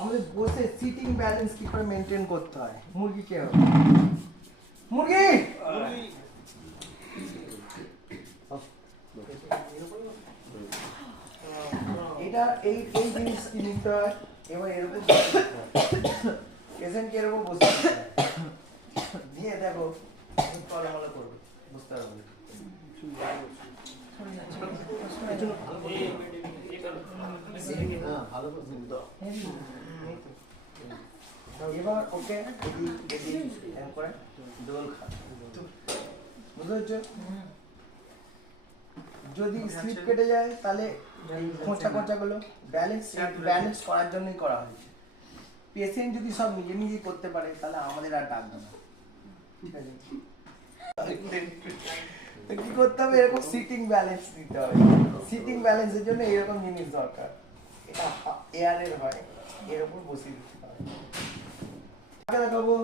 আমাদের বসে sitting balance কি করে মেনটেন করতে হয়। মুরগি কে হবে? মুরগি এটা এই এই জিনিস কি নিতে হয়, এবার এর উপর পেশেন্টকে এর উপর বসে দিয়ে দেখো কলামলা করবে, বুঝতে পারবে। এবার ওকে করে দোল খা, বুঝতে পারছো? যদি স্লিপ কেটে যায় তাহলে খোঁচা খোঁচা গুলো ব্যালেন্স করার জন্যই করা হয়েছে। পেশেন্ট যদি সব নিজে নিজে করতে পারে তাহলে আমাদের আর ডাকবে না, ঠিক আছে? কি করতে হবে, এরকম সিটিং ব্যালেন্স নিতে হবে। সিটিং ব্যালেন্সের জন্য এরকম জিনিস দরকার। এটা এয়ারের হয়, এর উপর বসিয়ে দিতে হবে। দেখাবো